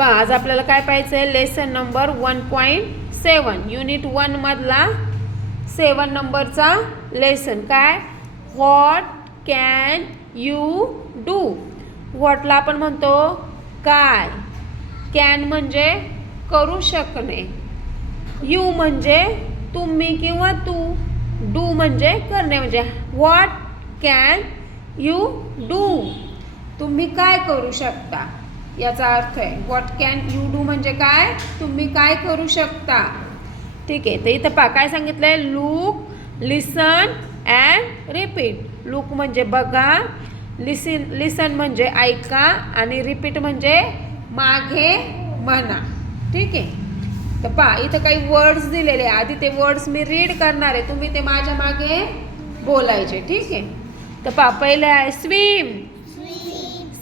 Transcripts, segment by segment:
आज आपल्याला काय पाहायचं आहे, लेसन नंबर 1.7 युनिट 1 मधला 7 नंबरचा लेसन. काय, व्हॉट कॅन यू डू. व्हॉटला आपण म्हणतो काय, कॅन म्हणजे करू शकणे, यू म्हणजे तुम्ही किंवा तू, डू म्हणजे करणे. म्हणजे व्हॉट कॅन यू डू, तुम्ही काय करू शकता याचा अर्थ आहे. व्हॉट कॅन यू डू म्हणजे काय, तुम्ही काय करू शकता. ठीक आहे, तर इथं काय सांगितलंय, look, listen and repeat. Look म्हणजे बघा, लिसन म्हणजे ऐका आणि रिपीट म्हणजे मागे म्हणा. ठीक आहे, तर इथं काही वर्ड्स दिलेले आहे. आधी ते वर्ड्स मी रीड करणार आहे, तुम्ही ते माझ्या मागे बोलायचे. ठीक आहे, तर पहिले आहे स्विम.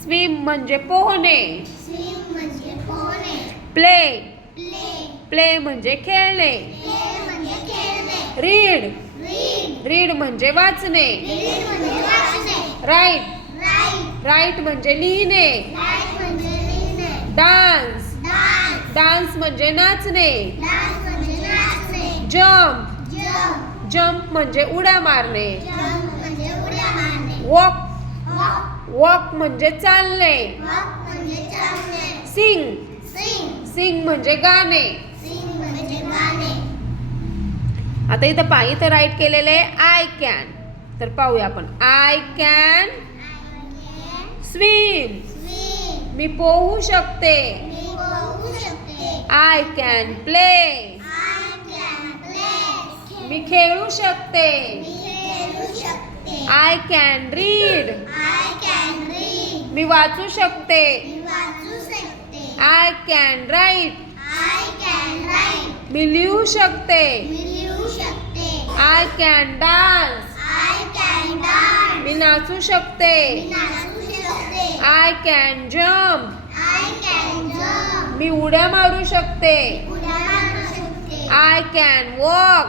स्विम म्हणजे पोहणे. प्ले. प्ले म्हणजे खेळणे. रीड. रीड म्हणजे वाचणे. राईट. राईट म्हणजे लिहिणे. डान्स. डान्स म्हणजे नाचणे. जम्प. जम्प म्हणजे उड्या मारणे. वॉक. वॉक म्हणजे चालणे. सिंग. सिंग म्हणजे गाणे. आता इथं राईट केलेले आय कॅन. तर पाहूया आपण. I can swim. मी पोहू शकते. I can play. मी खेळू शकते. I can read. मी वाचू शकते. I can write. मी लिहू शकते. I can dance. मी नाचू शकते. I can jump. मी उड्या मारू शकते. I can walk.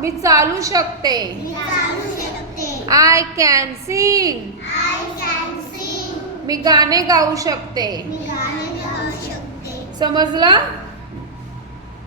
मी चालू शकते. I can sing. मी गाणे गाऊ शकते. समजलं?